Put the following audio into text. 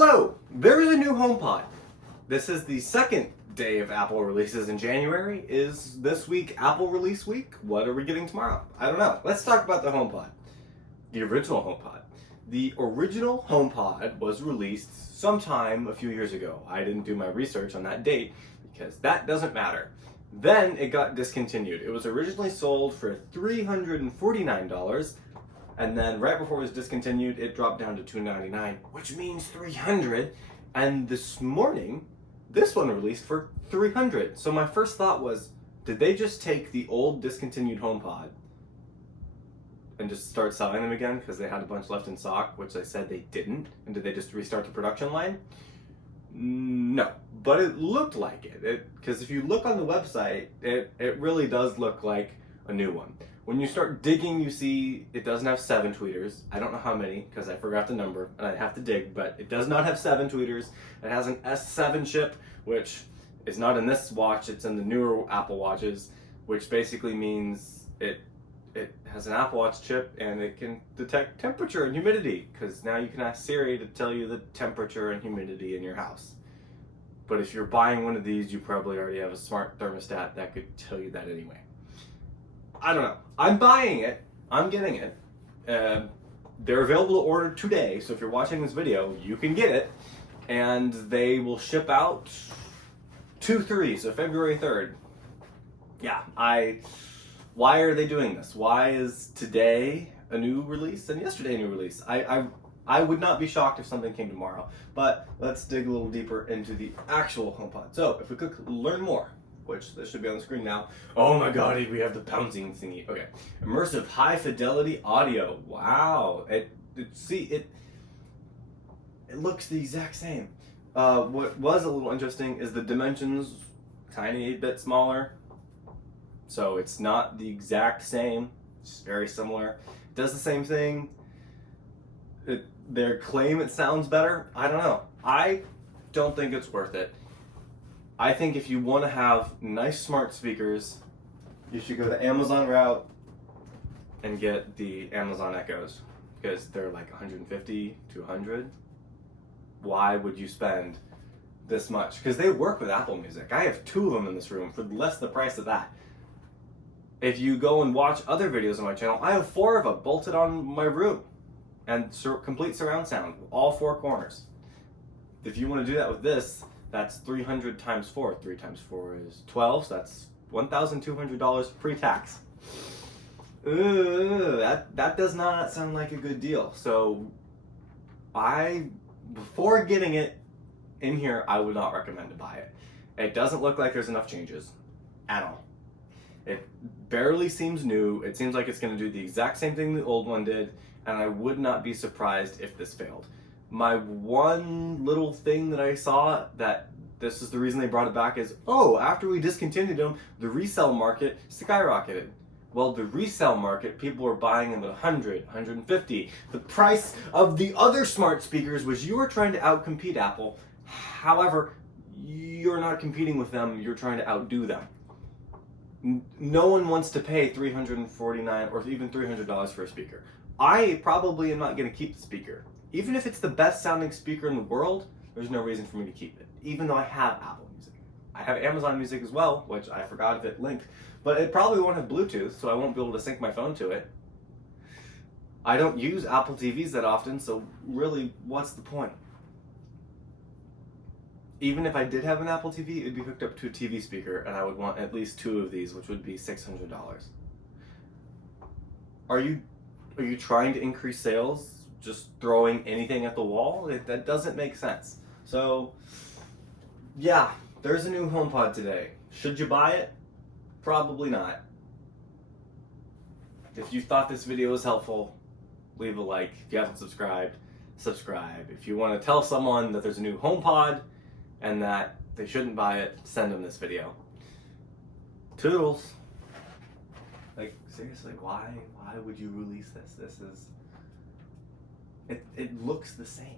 Hello! There is a new HomePod. This is the second day of Apple releases in January. Is this week Apple release week? What are we getting tomorrow? I don't know. Let's talk about the HomePod. The original HomePod. The original HomePod was released sometime a few years ago. I didn't do my research on that date because that doesn't matter. Then it got discontinued. It was originally sold for $349. And then right before it was discontinued, it dropped down to $299, which means $300. And this morning, this one released for $300. So my first thought was, did they just take the old discontinued HomePod and just start selling them again because they had a bunch left in stock, which they said they didn't? And did they just restart the production line? No, but it looked like it. Because if you look on the website, it really does look like a new one. When you start digging, you see it doesn't have 7 tweeters. I don't know how many because I forgot the number and I'd have to dig, but it does not have 7 tweeters. It has an S7 chip, which is not in this watch, it's in the newer Apple Watches, which basically means it has an Apple Watch chip and it can detect temperature and humidity, because now you can ask Siri to tell you the temperature and humidity in your house. But if you're buying one of these, you probably already have a smart thermostat that could tell you that anyway. I don't know. I'm buying it. I'm getting it. They're available to order today, so if you're watching this video, you can get it. And they will ship out 2/3, so February 3rd. Yeah, why are they doing this? Why is today a new release and yesterday a new release? I would not be shocked if something came tomorrow. But let's dig a little deeper into the actual HomePod. So if we click Learn More, which this should be on the screen now. Oh my god, we have the bouncing thingy. Okay. Immersive high fidelity audio. Wow. It looks the exact same. What was a little interesting is the dimensions, tiny bit smaller. So it's not the exact same. It's very similar. It does the same thing. Their claim it sounds better. I don't know. I don't think it's worth it. I think if you want to have nice smart speakers, you should go the Amazon route and get the Amazon Echoes, because they're like 150 to 100. Why would you spend this much? Because they work with Apple Music. I have 2 of them in this room for less the price of that. If you go and watch other videos on my channel, I have 4 of them bolted on my room and complete surround sound, all 4 corners. If you want to do that with this, that's 300 times 4. 3 times 4 is 12, so that's $1,200 pre-tax. That does not sound like a good deal. So before getting it in here, I would not recommend to buy it. It doesn't look like there's enough changes at all. It barely seems new. It seems like it's going to do the exact same thing the old one did, and I would not be surprised if this failed. My one little thing that I saw that this is the reason they brought it back is, after we discontinued them, the resale market skyrocketed. Well, the resale market, people were buying them at 100, 150. The price of the other smart speakers was you were trying to outcompete Apple. However, you're not competing with them, you're trying to outdo them. No one wants to pay $349 or even $300 for a speaker. I probably am not going to keep the speaker. Even if it's the best sounding speaker in the world, there's no reason for me to keep it, even though I have Apple Music. I have Amazon Music as well, which I forgot if it linked, but it probably won't have Bluetooth, so I won't be able to sync my phone to it. I don't use Apple TVs that often, so really, what's the point? Even if I did have an Apple TV, it'd be hooked up to a TV speaker, and I would want at least 2 of these, which would be $600. Are you trying to increase sales? Just throwing anything at the wall? That doesn't make sense. So, yeah, there's a new HomePod today. Should you buy it? Probably not. If you thought this video was helpful, leave a like. If you haven't subscribed, subscribe. If you want to tell someone that there's a new HomePod and that they shouldn't buy it, send them this video. Toodles. Like, seriously, why would you release this? It looks the same.